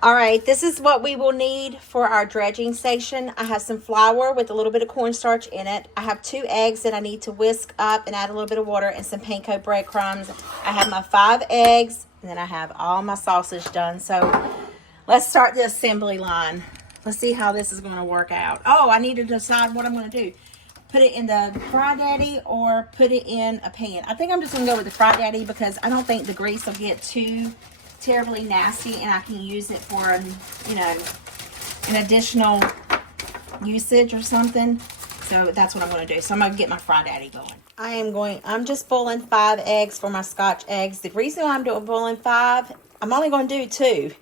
All right, this is what we will need for our dredging station. I have some flour with a little bit of cornstarch in it. I have 2 eggs that I need to whisk up and add a little bit of water, and some panko breadcrumbs. I have my 5 eggs, and then I have all my sausage done. So let's start the assembly line. Let's see how this is going to work out. Oh, I need to decide what I'm going to do. Put it in the Fry Daddy or put it in a pan. I think I'm just going to go with the Fry Daddy because I don't think the grease will get too terribly nasty, and I can use it for, you know, an additional usage or something. So that's what I'm going to do. So I'm going to get my Fry Daddy going. I'm just boiling 5 eggs for my Scotch eggs. The reason why I'm boiling 5, I'm only going to do 2.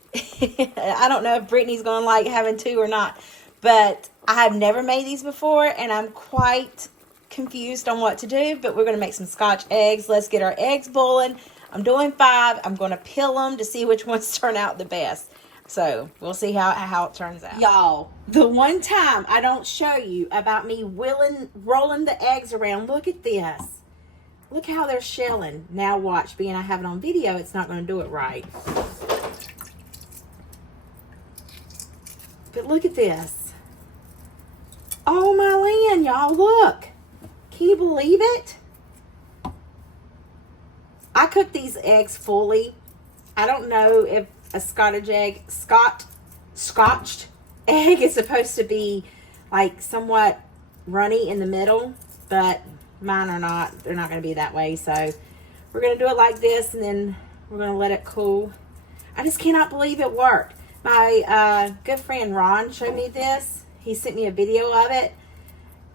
I don't know if Brittany's going to like having 2 or not, but I have never made these before, and I'm quite confused on what to do, but we're going to make some Scotch eggs. Let's get our eggs boiling. I'm doing 5. I'm going to peel them to see which ones turn out the best. So we'll see how it turns out. Y'all, the one time I don't show you about me rolling the eggs around, look at this. Look how they're shelling. Now watch, being I have it on video, it's not going to do it right. But look at this. Oh my land, y'all, look. Can you believe it? I cooked these eggs fully. I don't know if a Scotch egg is supposed to be like somewhat runny in the middle, but mine are not. They're not going to be that way. So we're going to do it like this, and then we're going to let it cool. I just cannot believe it worked. My good friend Ron showed me this. He sent me a video of it.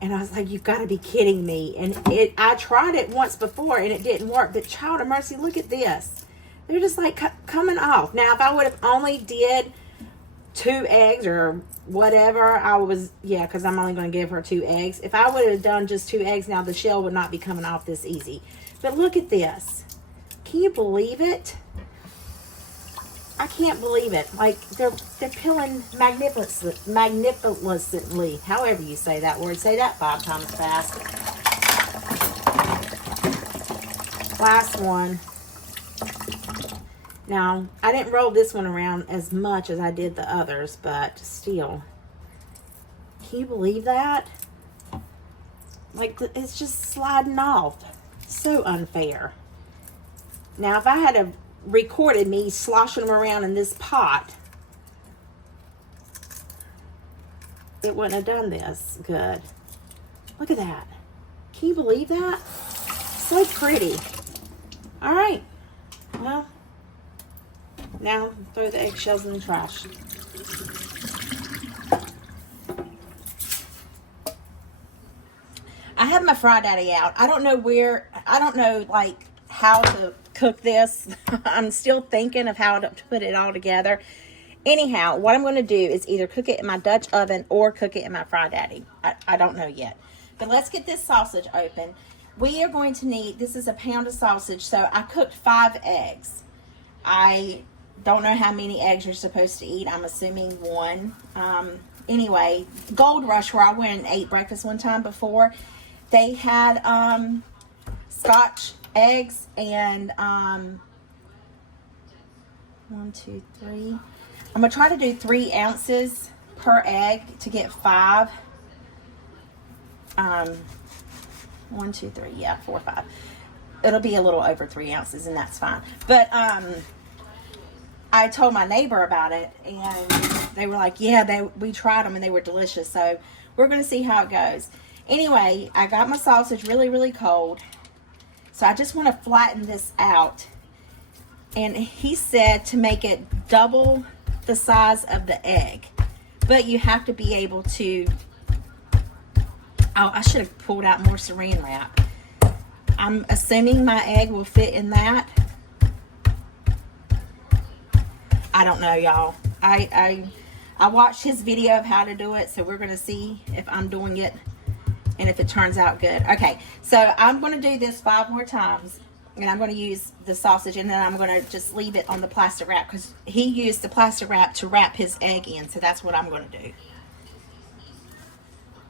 And I was like, you've got to be kidding me. And I tried it once before and it didn't work. But child of mercy, look at this. They're just like coming off. Now, if I would have only did 2 eggs or whatever, because I'm only going to give her 2 eggs. If I would have done just 2 eggs, now the shell would not be coming off this easy. But look at this. Can you believe it? I can't believe it. Like, they're peeling magnificently. However you say that word. Say that 5 times fast. Last one. Now, I didn't roll this one around as much as I did the others, but still. Can you believe that? Like, it's just sliding off. So unfair. Now, if I had a recorded me sloshing them around in this pot, it wouldn't have done this good. Look at that. Can you believe that? So pretty. All right. Well, now throw the eggshells in the trash. I have my Fry Daddy out. I don't know like how to cook this. I'm still thinking of how to put it all together. Anyhow, what I'm going to do is either cook it in my Dutch oven or cook it in my Fry Daddy. I don't know yet. But let's get this sausage open. We are going to need, this is a pound of sausage, so I cooked 5 eggs. I don't know how many eggs you're supposed to eat. I'm assuming 1. Anyway, Gold Rush, where I went and ate breakfast one time before, they had Scotch eggs and 1, 2, 3. I'm gonna try to do 3 ounces per egg to get 5. 1, 2, 3, yeah, 4, 5. It'll be a little over 3 ounces, and that's fine. But I told my neighbor about it, and they were like, yeah, we tried them and they were delicious. So we're gonna see how it goes. Anyway, I got my sausage really, really cold. So I just want to flatten this out. And he said to make it double the size of the egg. But you have to be able to... Oh, I should have pulled out more saran wrap. I'm assuming my egg will fit in that. I don't know, y'all. I watched his video of how to do it, so we're going to see if I'm doing it and if it turns out good. Okay, so I'm going to do this 5 more times, and I'm going to use the sausage, and then I'm going to just leave it on the plastic wrap because he used the plastic wrap to wrap his egg in, so that's what I'm going to do.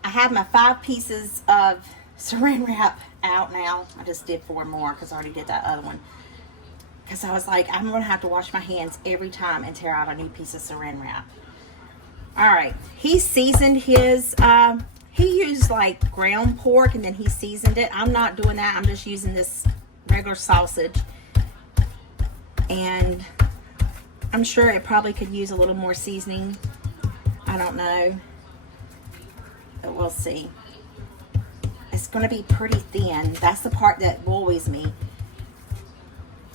I have my 5 pieces of saran wrap out now. I just did 4 more because I already did that other one. because I was like, I'm going to have to wash my hands every time and tear out a new piece of saran wrap. All right, he seasoned his, he used like ground pork and then he seasoned it. I'm not doing that. I'm just using this regular sausage. And I'm sure it probably could use a little more seasoning. I don't know. But we'll see. It's going to be pretty thin. That's the part that worries me.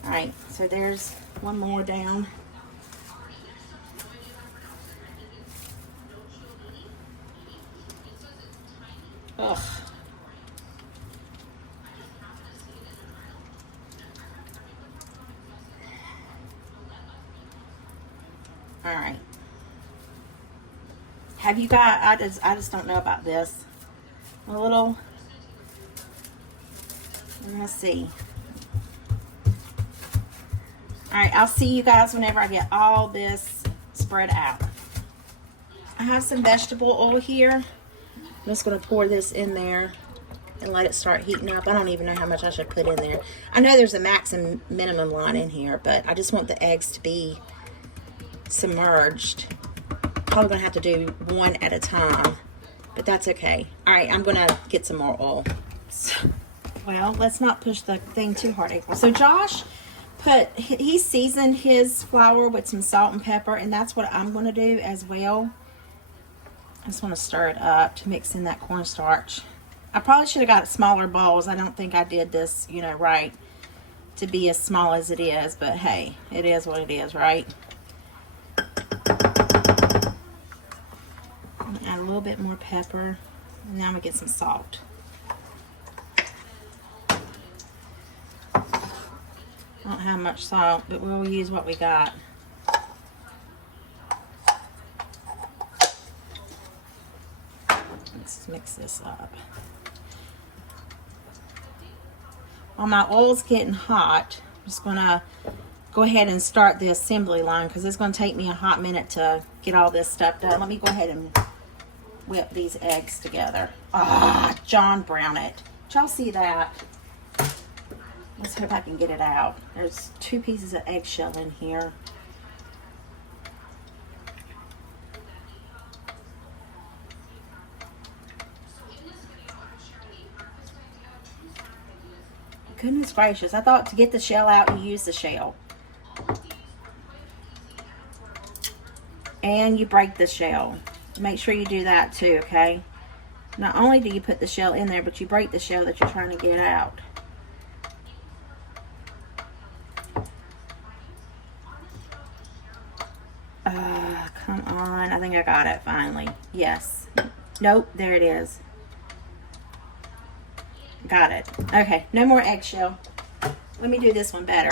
All right, so there's one more down. Ugh. All right. Have you got, I just don't know about this. A little, let's see. All right, I'll see you guys whenever I get all this spread out. I have some vegetable oil here. I'm just going to pour this in there and let it start heating up. I don't even know how much I should put in there. I know there's a max and minimum line in here, but I just want the eggs to be submerged. Probably going to have to do one at a time, but that's okay. All right, I'm going to get some more oil. Well, let's not push the thing too hard. So Josh he seasoned his flour with some salt and pepper, and that's what I'm going to do as well. I just want to stir it up to mix in that cornstarch. I probably should have got smaller balls. I don't think I did this, you know, right to be as small as it is, but hey, it is what it is, right? Add a little bit more pepper, and now I'm going to get some salt. I don't have much salt, but we'll use what we got. Let's mix this up. While my oil's getting hot, I'm just going to go ahead and start the assembly line because it's going to take me a hot minute to get all this stuff done. Let me go ahead and whip these eggs together. Ah, John Brown it. Did y'all see that? Let's hope I can get it out. There's 2 pieces of eggshell in here. Goodness gracious, I thought to get the shell out, you use the shell. And you break the shell. Make sure you do that too, okay? Not only do you put the shell in there, but you break the shell that you're trying to get out. Come on. I think I got it finally. Yes. Nope, there it is. Got it. Okay, no more eggshell. Let me do this one better.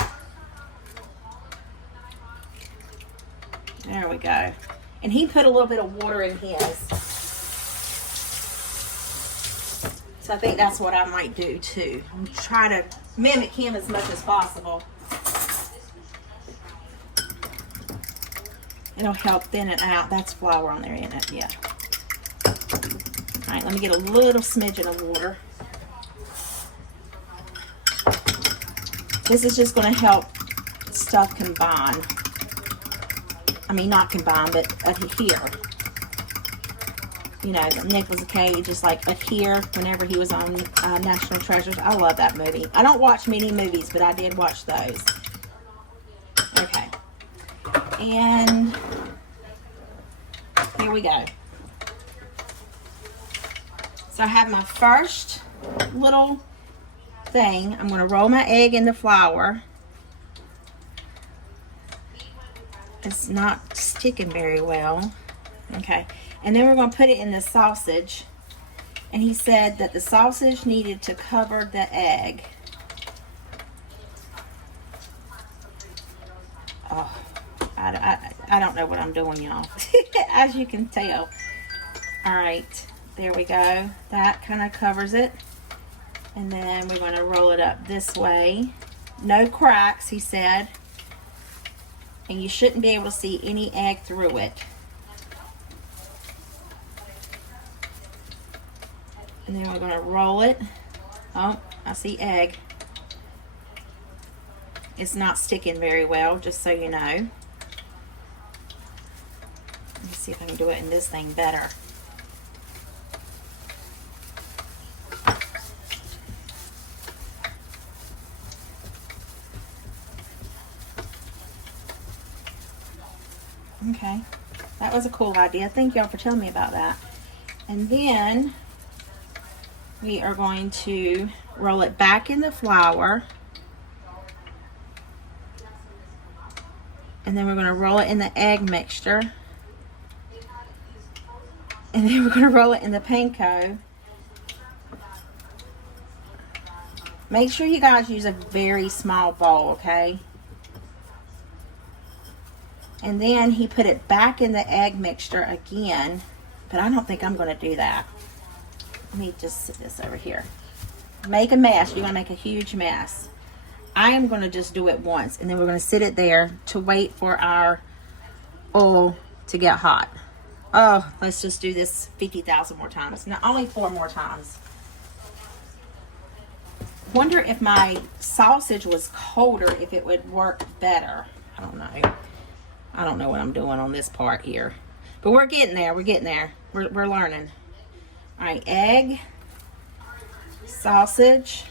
There we go. And he put a little bit of water in his. So I think that's what I might do too. I'm trying to mimic him as much as possible. It'll help thin it out. That's flour on there, isn't it? Yeah. All right, let me get a little smidgen of water. This is just going to help stuff combine. I mean, not combine, but adhere. You know, Nicolas Cage just like adhere whenever he was on National Treasures. I love that movie. I don't watch many movies, but I did watch those. Okay. And here we go. So I have my first little thing. I'm going to roll my egg in the flour. It's not sticking very well. Okay. And then we're going to put it in the sausage. And he said that the sausage needed to cover the egg. Oh, I don't know what I'm doing, y'all. As you can tell. All right. There we go. That kind of covers it. And then we're going to roll it up this way. No cracks, he said. And you shouldn't be able to see any egg through it. And then we're going to roll it. Oh, I see egg. It's not sticking very well, just so you know. Let me see if I can do it in this thing better. Okay, that was a cool idea. Thank y'all for telling me about that. And then we are going to roll it back in the flour. And then we're going to roll it in the egg mixture. And then we're going to roll it in the panko. Make sure you guys use a very small bowl, okay? And then he put it back in the egg mixture again. But I don't think I'm going to do that. Let me just sit this over here. Make a mess. You're going to make a huge mess. I am going to just do it once. And then we're going to sit it there to wait for our oil to get hot. Oh, let's just do this 50,000 more times. No, only 4 more times. Wonder if my sausage was colder, if it would work better. I don't know. I don't know what I'm doing on this part here. But we're getting there. We're getting there. We're learning. All right, egg, sausage,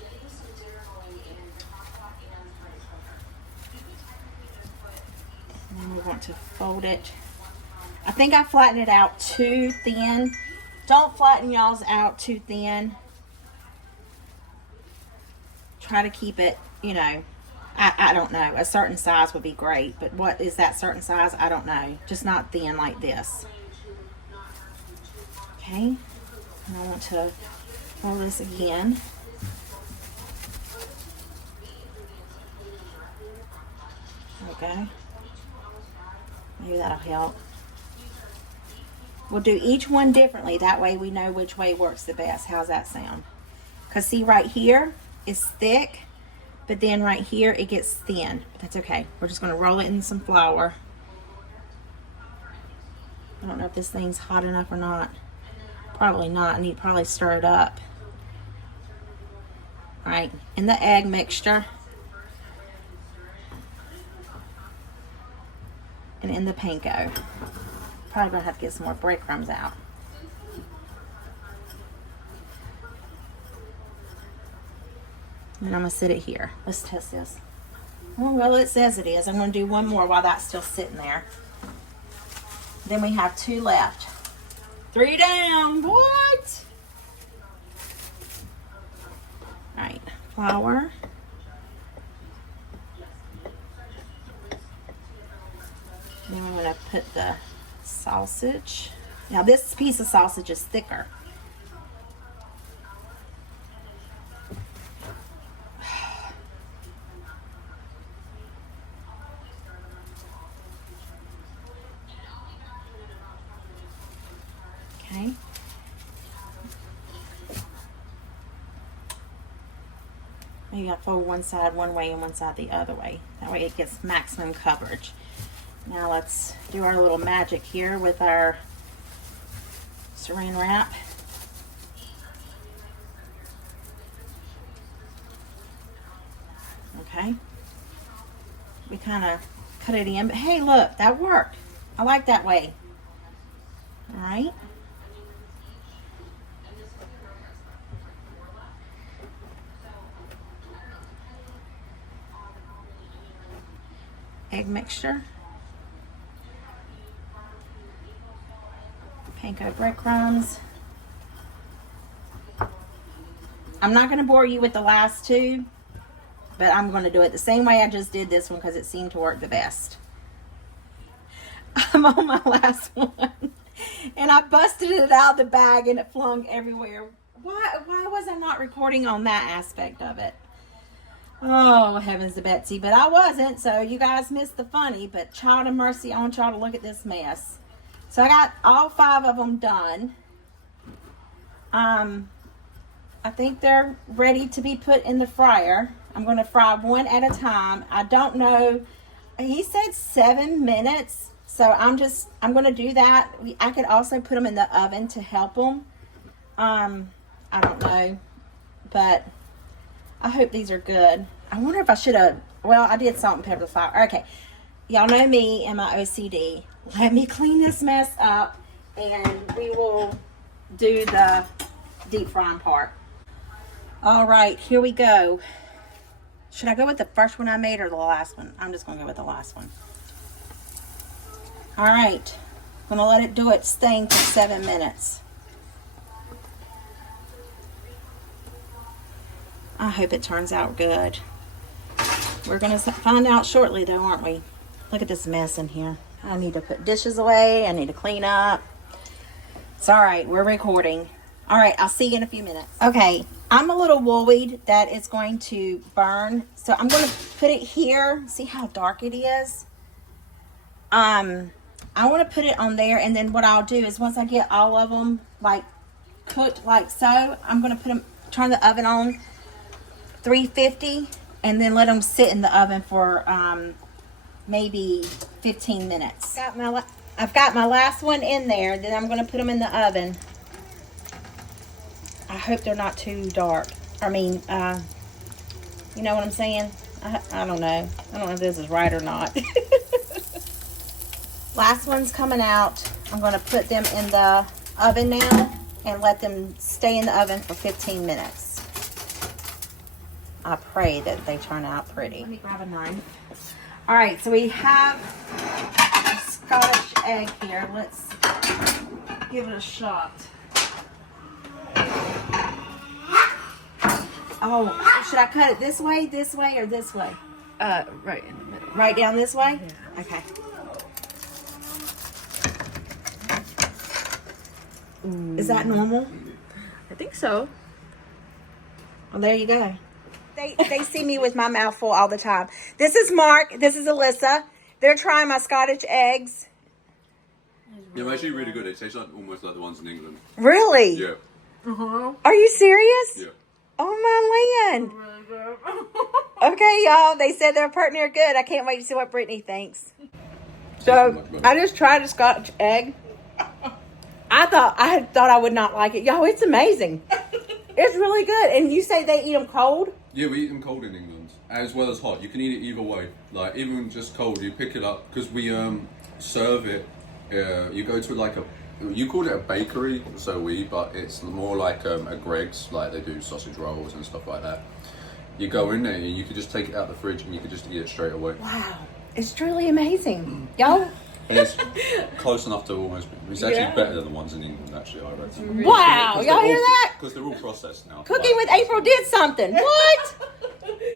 and then we want to fold it. I think I flattened it out too thin. Don't flatten y'all's out too thin. Try to keep it, you know, I don't know. A certain size would be great, but what is that certain size? I don't know. Just not thin like this. Okay. And I want to roll this again. There we go. Maybe that'll help. We'll do each one differently. That way we know which way works the best. How's that sound? Because see, right here is thick, but then right here it gets thin. But that's okay. We're just going to roll it in some flour. I don't know if this thing's hot enough or not. Probably not. I need to probably stir it up. All right, in the egg mixture. And in the panko. Probably gonna have to get some more breadcrumbs out. And I'm gonna sit it here. Let's test this. Oh, well, it says it is. I'm gonna do one more while that's still sitting there. Then we have 2 left. 3 down. What? All right, flour. Then we're gonna put the sausage. Now this piece of sausage is thicker. Okay. Maybe I fold one side one way and one side the other way. That way it gets maximum coverage. Now let's do our little magic here with our saran wrap. Okay. We kind of cut it in, but hey, look, that worked. I like that way. All right. Egg mixture. Panko breadcrumbs. I'm not going to bore you with the last 2, but I'm going to do it the same way I just did this one because it seemed to work the best. I'm on my last one, and I busted it out of the bag and it flung everywhere. Why was I not recording on that aspect of it? Oh, heavens to Betsy, but I wasn't, so you guys missed the funny, but child of mercy, I want y'all to look at this mess. So I got all 5 of them done. I think they're ready to be put in the fryer. I'm going to fry one at a time. I don't know. He said 7 minutes. So I'm going to do that. I could also put them in the oven to help them. I don't know. But I hope these are good. I wonder if I should have Well, I did salt and pepper the flour. Okay. Y'all know me and my OCD. Let me clean this mess up and we will do the deep frying part. All right, here we go. Should I go with the first one I made or the last one? I'm just gonna go with the last one. All right, I'm gonna let it do its thing for 7 minutes. I hope it turns out good. We're gonna find out shortly though, aren't we? Look at this mess in here. I need to put dishes away. I need to clean up. It's all right, we're recording. All right, I'll see you in a few minutes. Okay, I'm a little worried that it's going to burn. So I'm gonna put it here. See how dark it is? I wanna put it on there, and then what I'll do is once I get all of them like cooked like so, I'm gonna turn the oven on 350 and then let them sit in the oven for maybe 15 minutes. I've got my last one in there. Then I'm going to put them in the oven. I hope they're not too dark. I mean, you know what I'm saying? I don't know. I don't know if this is right or not. Last one's coming out. I'm going to put them in the oven now and let them stay in the oven for 15 minutes. I pray that they turn out pretty. Let me grab a knife. All right, so we have a Scotch egg here. Let's give it a shot. Oh, should I cut it this way, or this way? Right in the middle. Right down this way? Yeah. Okay. Is that normal? I think so. Well, there you go. They see me with my mouth full all the time. This is Mark. This is Alyssa. They're trying my Scotch eggs. Yeah, they're actually really good. They taste like almost like the ones in England. Really? Yeah. Are you serious? Yeah. Oh my land. Okay, y'all. They said their partner good. I can't wait to see what Brittany thinks. So I just tried a Scotch egg. I thought I would not like it. Y'all, it's amazing. It's really good. And you say they eat them cold? Yeah, we eat them cold in England, as well as hot. You can eat it either way. Like, even just cold, you pick it up, because we serve it. You go to like you call it a bakery, but it's more like a Greg's, like they do sausage rolls and stuff like that. You go in there and you can just take it out the fridge and you can just eat it straight away. Wow. It's truly amazing. Y'all? And it's close enough to almost, it's actually better than the ones in England, actually, I reckon. Wow. Y'all hear that? Because they're all processed now. Cooking with April did something. What?